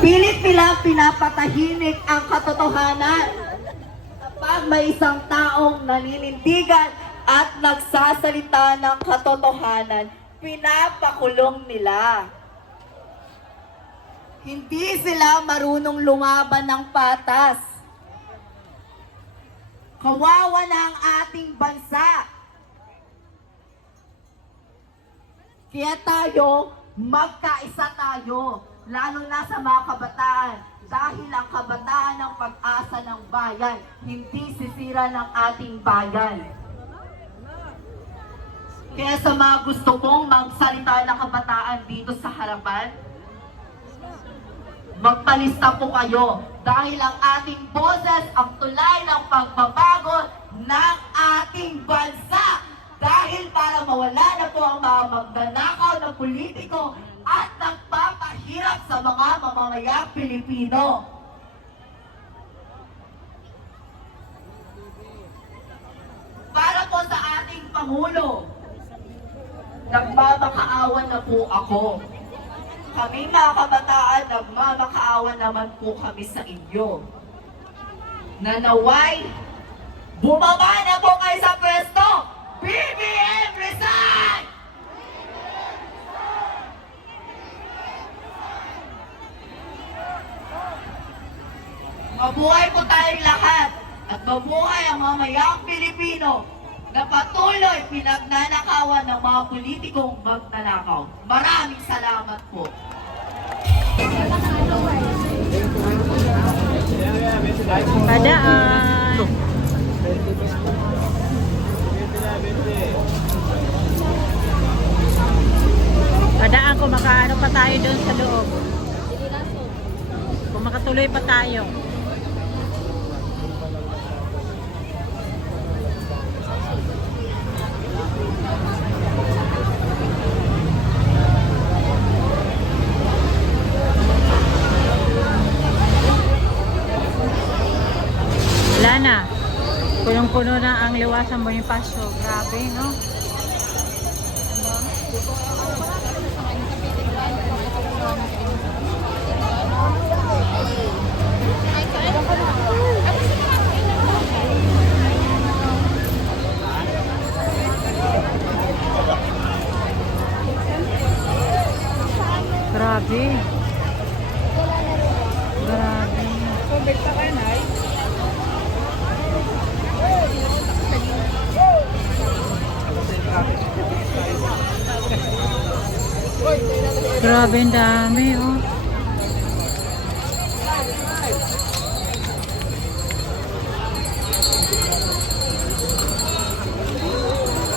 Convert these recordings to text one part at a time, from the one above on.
Pilit nilang pinapatahimik ang katotohanan. Kapag may isang taong naninindigan at nagsasalita ng katotohanan, pinapakulong nila. Hindi sila marunong lumaban ng patas. Kawawa na ang ating bansa. Kaya tayo, magkaisa tayo, lalo na sa mga kabataan. Dahil ang kabataan ang pag-asa ng bayan, hindi sisira ng ating bayan. Kaya sa mga gusto kong magsalita ng kabataan dito sa harapan, magpalista po kayo dahil ang ating boses ang tulay ng pagbabago ng ating bansa. Dahil para mawala na po ang mga magnanakaw na politiko at nagpapahirap sa mga mamamayang Pilipino. Para po sa ating Pangulo, nagmamakaawa na po ako. Kami mga kabataan, nagmamakaawa naman po kami sa inyo. Nanaway, bumaba na po kayo sa pwesto! BBM resign! Mabuhay po tayong lahat at mabuhay ang mamayang Pilipino na patuloy pinagnanakawan ng mga politikong magnanakaw. Maraming salamat po. Padaan. Padaan kung makaano pa tayo doon sa loob. Kung makatuloy pa tayo. Wala na. Punong-puno na ang Liwasan Bonifacio. Grabe, no? Grabe. Grabe. Grabe, ang dami, oh.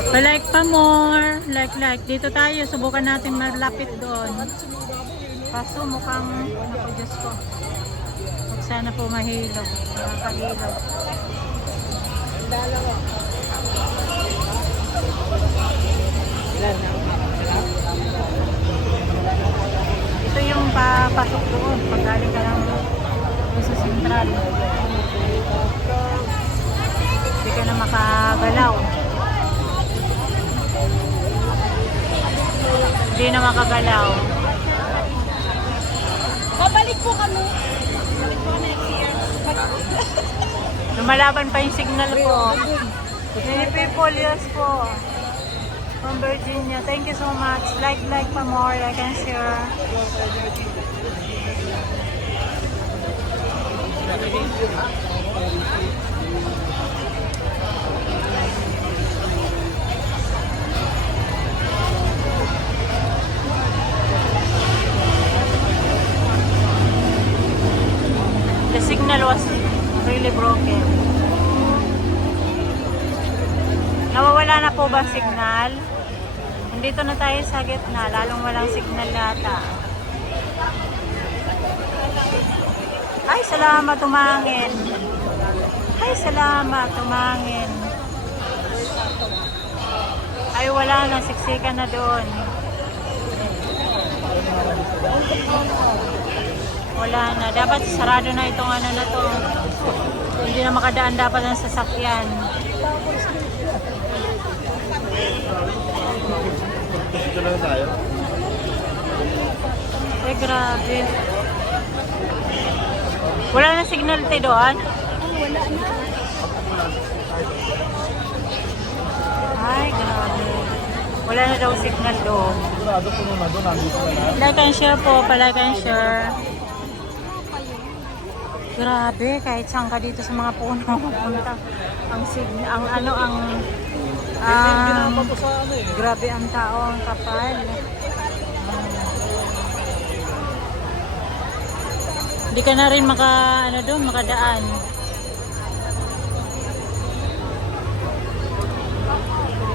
Pa-like pa more. Like. Dito tayo. Subukan natin malapit doon. Kaso mukhang, ako Diyos ko. Huwag sana po mahilog. Nakakahilog. Ito yung papasok doon. Pag galing ka lang sa sentral. Hindi ka na makagalaw. Hindi na makagalaw. Babalik po kami. Babalik po next year. Lumalaban pa yung signal po. Many people, yes po. From Virginia. Thank you so much. Like pa more. Like and share. The signal was really broken. Nawawala na po ba signal? Nandito na tayo sa gitna, lalong walang signal nata. Ay, salamat, tumangin. Ay, salamat, tumangin. Ay, wala na, siksikan na doon. Wala na. Dapat sarado na itong ano na to. Hindi na makadaan dapat ang sasakyan. Dito lang tayo. Eh, grabe. Wala na signal tayo doon? Wala na. Ay, grabe. Wala na daw signal doon. Sigurado puno na doon, nandito na lang. Like and share po, palike and share. Grabe, kahit saan ka dito sa mga puno pupunta. Grabe ang tao, ang kapal. Hindi ka na rin makadaan.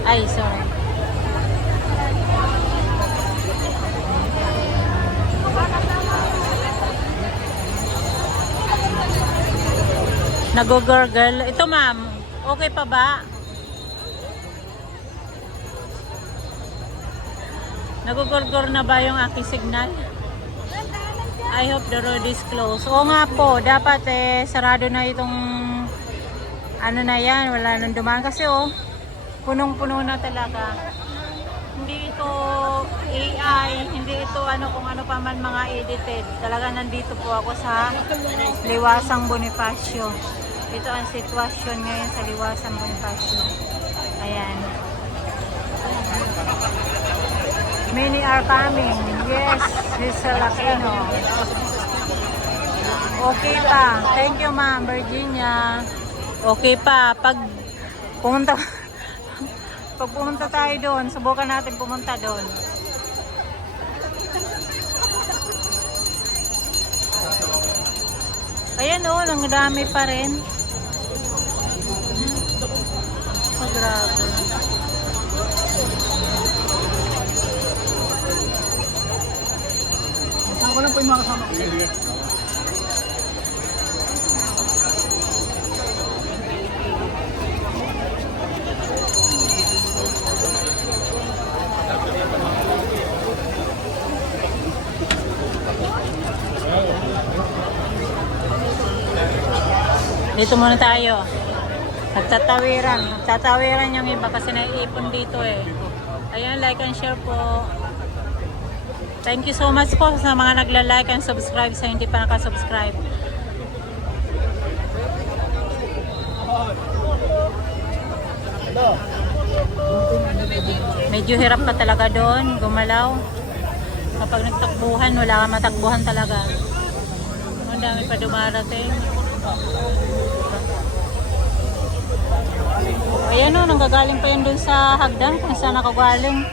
Ay, sorry. Nagogurgle. Ito ma'am, okay pa ba? Nagogurgle na ba yung aking signal? I hope the road is closed. Oo nga po, dapat sarado na itong ano na yan, wala nang dumaan kasi punong-puno na talaga. Hindi ito AI, hindi ito kung ano pa man mga edited. Talaga nandito po ako sa Liwasang Bonifacio. Ito ang sitwasyon ngayon sa Liwasang Bonifacio. Ayan. Many are coming. Yes, Mr. Lacino. Okay pa. Thank you, ma'am, Virginia. Okay pa. Pag pumunta tayo doon, subukan natin pumunta doon. Ayan ang dami pa rin. Oh, grabe. Saan ko lang po yung mga kasama ko? Dito muna tayo. Nagtatawiran yung iba kasi naiipon dito Ayan, like and share po. Thank you so much po sa mga nagla-like and subscribe sa hindi pa nakasubscribe. Medyo hirap pa talaga doon, gumalaw. Kapag nagtakbuhan, wala kang matakbuhan talaga. Ang dami pa dumarating. Ayan nanggagaling pa yun dun sa hagdan kung saan nakagaling.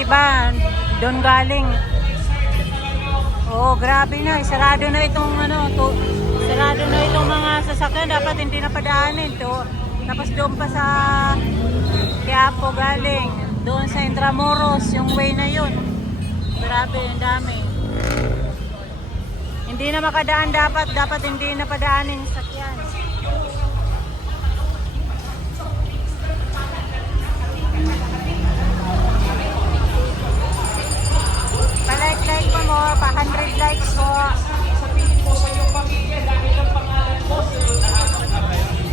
Iba, doon galing. Grabe na, sarado na itong sarado na itong mga sasakyan, dapat hindi na padaanin to. Tapos doon pa sa Quiapo galing, doon sa Intramuros, yung way na yun. Grabe, ang dami. Hindi na makadaan dapat hindi na padaanin sasakyan. Pa-like pa mo, pa 100 likes po. Sabihin po sa iyong pamilya dahil ang pangalan mo.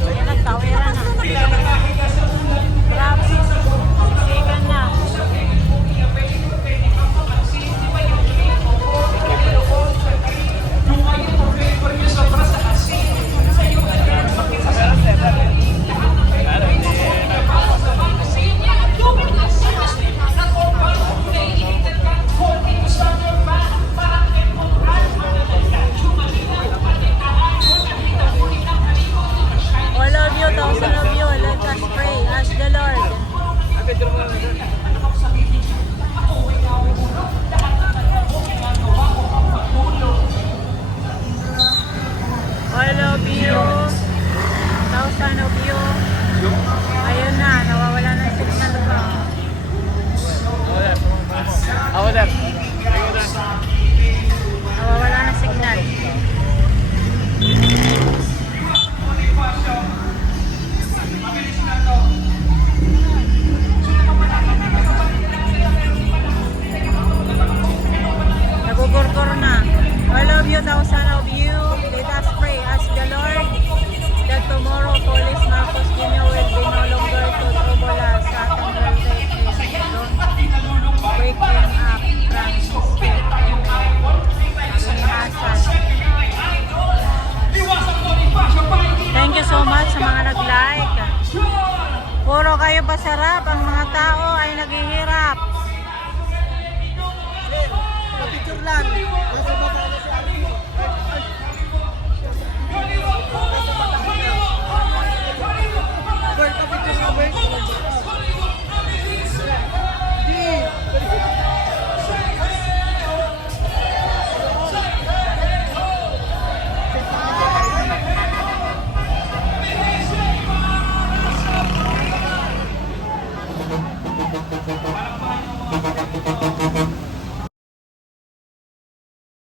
Ayan, nagtawiran na. Grabe, sisigan na. you, thousand of you. Let us pray. Ask the Lord that tomorrow Police Marcos Jr. will be no longer to trouble us sa ating well-being. Don't wake him up from his sleep. Sabi ni Hasan. Thank you so much sa mga nag-like. Puro kayo pasarap, ang mga tao ay naghihirap. Picture lang.